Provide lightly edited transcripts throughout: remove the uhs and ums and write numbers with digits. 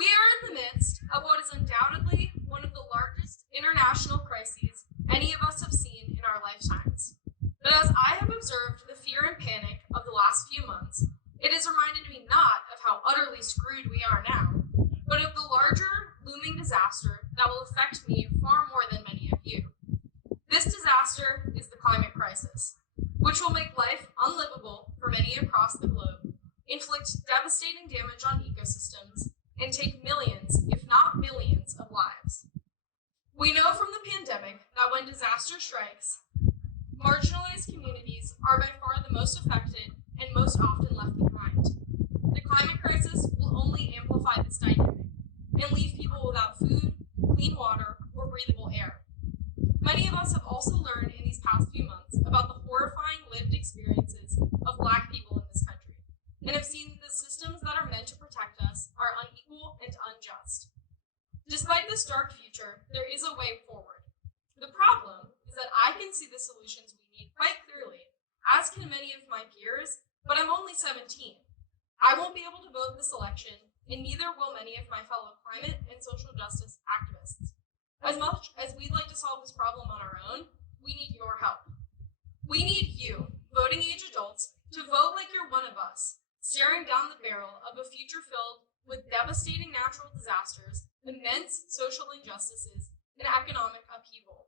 We are in the midst of what is undoubtedly one of the largest international crises any of us have seen in our lifetimes. But as I have observed the fear and panic of the last few months, it has reminded me not of how utterly screwed we are now, but of the larger, looming disaster that will affect me far more than many of you. This disaster is the climate crisis, which will make life unlivable for many across the globe, inflict devastating damage on ecosystems, and take millions, if not billions, of lives. We know from the pandemic that when disaster strikes, marginalized communities are by far the most affected and most often left behind. The climate crisis will only amplify this dynamic and leave people without food, clean water, or breathable air. Many of us have also learned in these past few months about the horrifying lived experiences of Black people in this country, and have seen that the systems that are meant to protect us are unequal and unjust. Despite this dark future, there is a way forward. The problem is that I can see the solutions we need quite clearly, as can many of my peers, but I'm only 17. I won't be able to vote this election, and neither will many of my fellow climate and social justice activists. As much as we'd like to solve this problem on our own, we need your help. We need you, voting age adults, to vote like you're one of us, staring down the barrel of a future filled with devastating natural disasters, immense social injustices, and economic upheaval.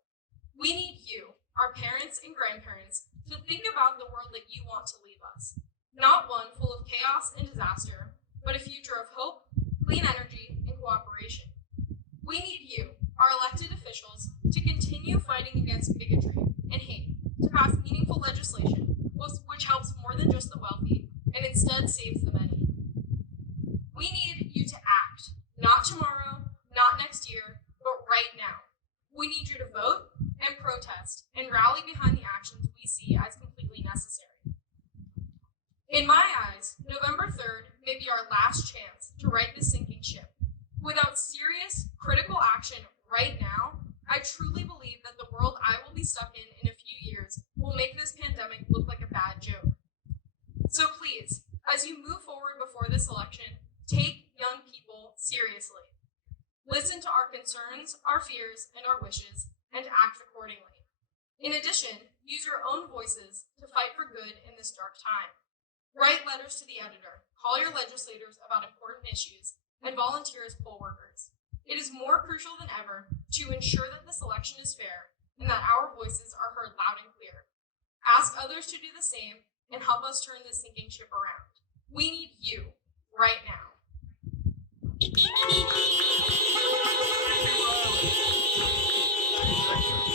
We need you, our parents and grandparents, to think about the world that you want to leave us. Not one full of chaos and disaster, but a future of hope, clean energy, and cooperation. We need you, our elected officials, to continue fighting against bigotry and hate, to pass meaningful legislation which helps more than just the wealthy and instead saves the many. We need you to act, not tomorrow, not next year, but right now. We need you to vote and protest and rally behind the actions we see as completely necessary. In my eyes, November 3rd may be our last chance to right this sinking ship. Without serious, critical action right now, I truly believe that the world I will be stuck in a few years will make this pandemic look like a bad joke. So please, as you move forward before this election, take young people seriously. Listen to our concerns, our fears, and our wishes, and act accordingly. In addition, use your own voices to fight for good in this dark time. Write letters to the editor, call your legislators about important issues, and volunteer as poll workers. It is more crucial than ever to ensure that this election is fair and that our voices are heard loud and clear. Ask others to do the same and help us turn this sinking ship around. We need you right now. Thank you.